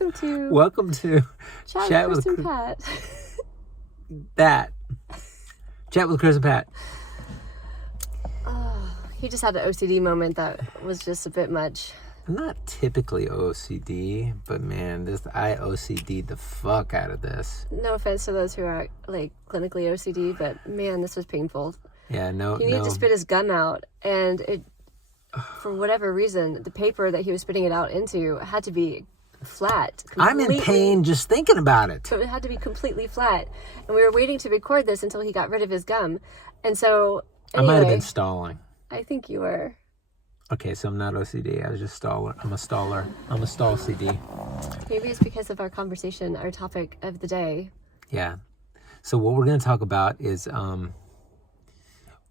Welcome to Chat with Chris and Pat. Chat with Chris and Pat. He just had an OCD moment that was just a bit much. I'm not typically OCD, but man, I OCD'd the fuck out of this. No offense to those who are like clinically OCD, but man, this was painful. Yeah, no. He needed to spit his gum out, and it, for whatever reason, the paper that he was spitting it out into had to be flat. I'm in pain just thinking about it. So it had to be completely flat, and we were waiting to record this until he got rid of his gum, and so anyway, I might have been stalling. I think you were. Okay, so I'm not OCD. I was just staller. I'm a staller. I'm a stall CD. Maybe it's because of our conversation, our topic of the day. Yeah. So what we're going to talk about is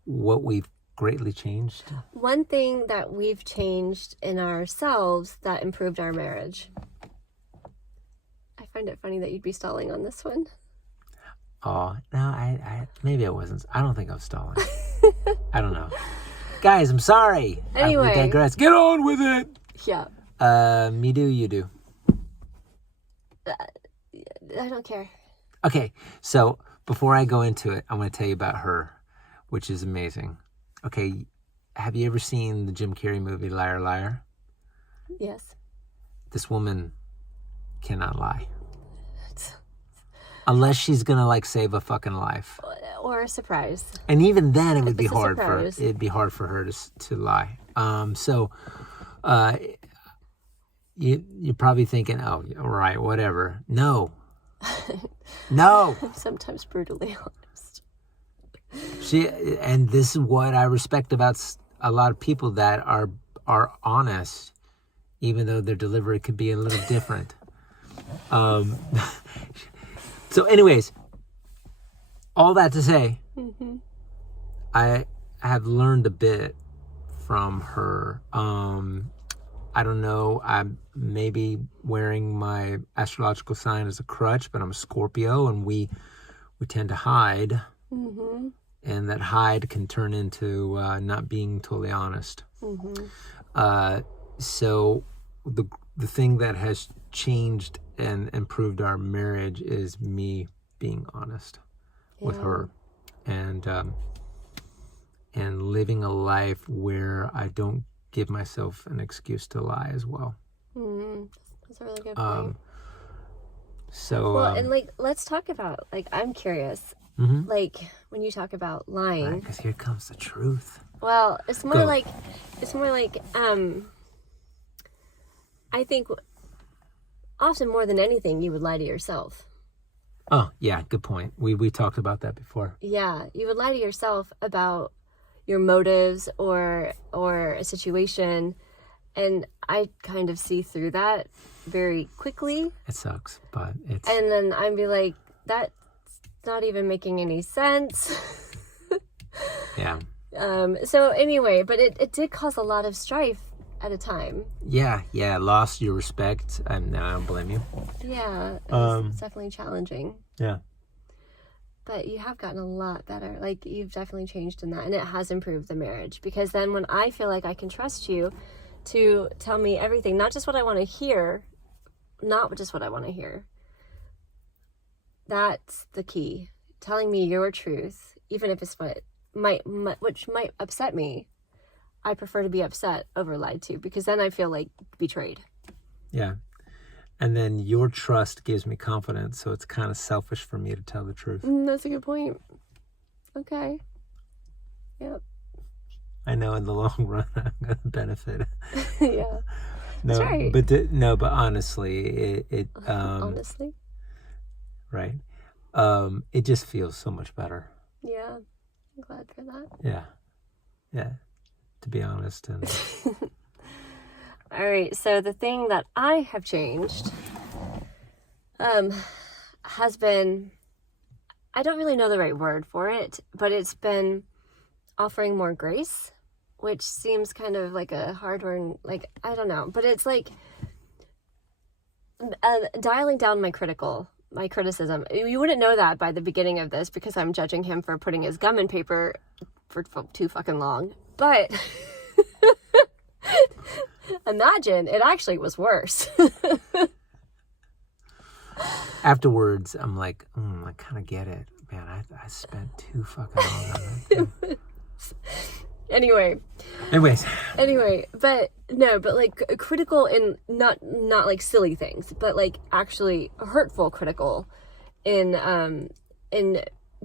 what we've greatly changed. One thing that we've changed in ourselves that improved our marriage. I find it funny that you'd be stalling on this one. Oh, no, I maybe I wasn't. I don't think I was stalling. I don't know. Guys, I'm sorry. Anyway. We digress. Get on with it. Yeah. Me do, you do. I don't care. Okay, so before I go into it, I want to tell you about her, which is amazing. Okay, have you ever seen the Jim Carrey movie Liar Liar? Yes. This woman cannot lie. Unless she's gonna like save a fucking life. Or a surprise. And even then it would be hard for her to lie. You're probably thinking, oh, all right, whatever. No. No. I'm sometimes brutally honest. And this is what I respect about a lot of people that are honest, even though their delivery could be a little different. So anyways, all that to say, I have learned a bit from her. I don't know, I'm maybe wearing my astrological sign as a crutch, but I'm a Scorpio, and we tend to hide. And that hide can turn into not being totally honest. So the thing that has changed and improved our marriage is me being honest with her, and living a life where I don't give myself an excuse to lie as well. That's a really good point. And like, let's talk about, like, I'm curious, like, when you talk about lying, because here comes the truth. Well, it's more like I think often more than anything, you would lie to yourself. Oh, yeah, good point. We talked about that before. Yeah, you would lie to yourself about your motives or a situation, and I kind of see through that very quickly. It sucks, but it's... And then I'd be like, that's not even making any sense. Yeah. So anyway, but it did cause a lot of strife at a time. Yeah, lost your respect, and I don't blame you. Yeah, it's definitely challenging. Yeah. But you have gotten a lot better. Like, you've definitely changed in that, and it has improved the marriage, because then when I feel like I can trust you to tell me everything, not just what I want to hear, not just what I want to hear. That's the key. Telling me your truth, even if it's which might upset me. I prefer to be upset over lied to, because then I feel like betrayed. Yeah. And then your trust gives me confidence, so it's kind of selfish for me to tell the truth. That's a good point. Okay. Yep. I know in the long run I'm going to benefit. Yeah. No, that's right. But honestly, honestly? Right. It just feels so much better. Yeah. I'm glad for that. Yeah. To be honest. And all right, so the thing that I have changed has been, I don't really know the right word for it, but it's been offering more grace, which seems kind of like a hard word, like, I don't know, but it's like dialing down my criticism. You wouldn't know that by the beginning of this, because I'm judging him for putting his gum in paper for too fucking long, but... Imagine it actually was worse. Afterwards, I'm like, I kind of get it. Man, I spent too fucking long on that. Anyway, but no, but like critical in not like silly things, but like actually hurtful critical in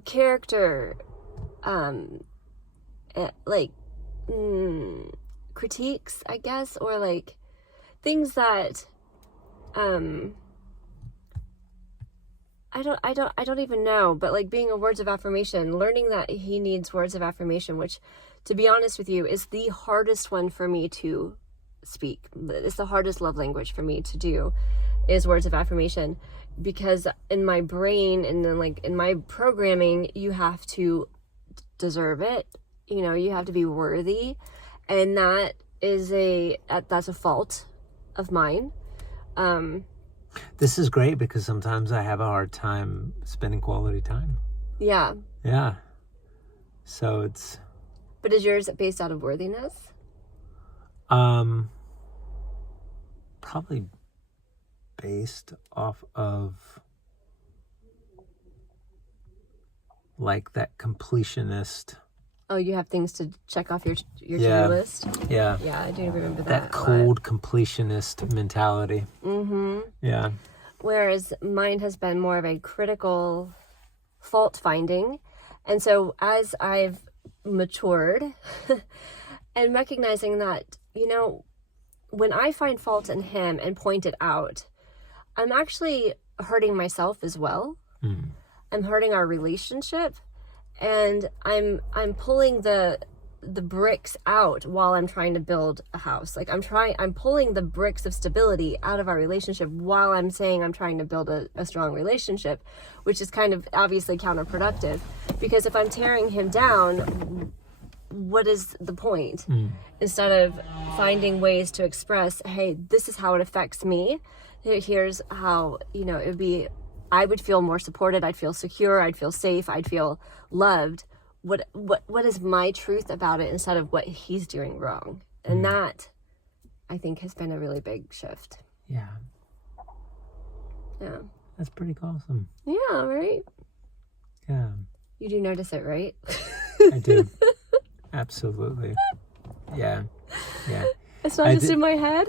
character, like critiques, I guess, or like things that I don't even know, but like being a words of affirmation, learning that he needs words of affirmation, which, to be honest with you, is the hardest one for me to speak. It's the hardest love language for me to do, is words of affirmation, because in my brain and then like in my programming, you have to deserve it. You know, you have to be worthy, and that's a fault of mine. This is great because sometimes I have a hard time spending quality time. Yeah. Yeah. So it's... But is yours based out of worthiness? Probably based off of like that completionist. Oh, you have things to check off your Yeah. to-do list? Yeah. Yeah, I do remember That cold completionist mentality. Mm-hmm. Yeah. Whereas mine has been more of a critical fault finding. And so as I've matured and recognizing that, you know, when I find fault in him and point it out, I'm actually hurting myself as well. I'm hurting our relationship, and I'm pulling the bricks out while I'm trying to build a house. Like I'm pulling the bricks of stability out of our relationship while I'm saying I'm trying to build a strong relationship, which is kind of obviously counterproductive, because if I'm tearing him down, what is the point? Instead of finding ways to express, hey, this is how it affects me. Here's how, you know, it would be, I would feel more supported. I'd feel secure. I'd feel safe. I'd feel loved. What is my truth about it instead of what he's doing wrong? And that, I think, has been a really big shift. Yeah. Yeah. That's pretty awesome. Yeah, right? Yeah. You do notice it, right? I do. Absolutely. Yeah. Yeah. It's not just in my head.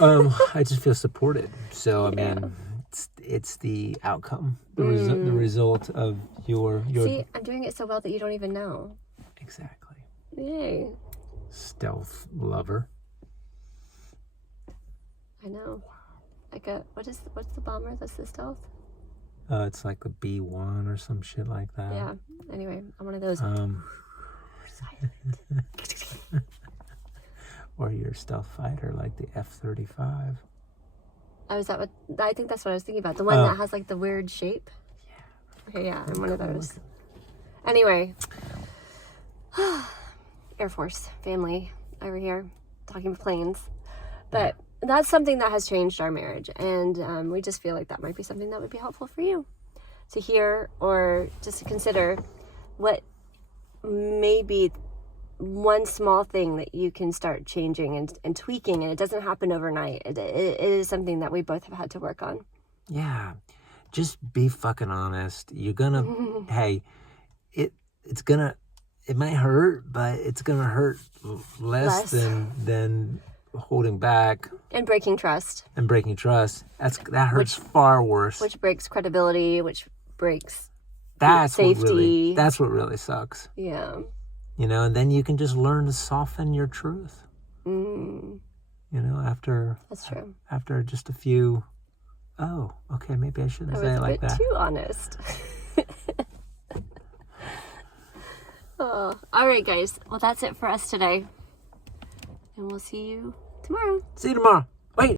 I just feel supported. So, I mean, it's the outcome, the result of your... See, I'm doing it so well that you don't even know. Exactly. Yay. Stealth lover. I know. Like what's the bomber that's the stealth? It's like a B-1 or some shit like that. Yeah. Anyway, I'm one of those. Or your stealth fighter, like the F-35. Oh, is that what? I think that's what I was thinking about. The one that has like the weird shape. Yeah. Okay, yeah, I'm one of those. Anyway, Air Force family over here talking planes, but that's something that has changed our marriage, and we just feel like that might be something that would be helpful for you to hear, or just to consider what maybe one small thing that you can start changing and tweaking, and it doesn't happen overnight. It is something that we both have had to work on. Yeah, just be fucking honest. You're gonna hey, it might hurt, but it's gonna hurt less. than holding back and breaking trust. That hurts far worse. Which breaks credibility, which breaks safety. That's what really sucks. Yeah. You know, and then you can just learn to soften your truth. You know, after... That's true. After just a few... Oh, okay, maybe I shouldn't say it like that. I was a bit too honest. Oh, all right, guys. Well, that's it for us today. And we'll see you tomorrow. See you tomorrow.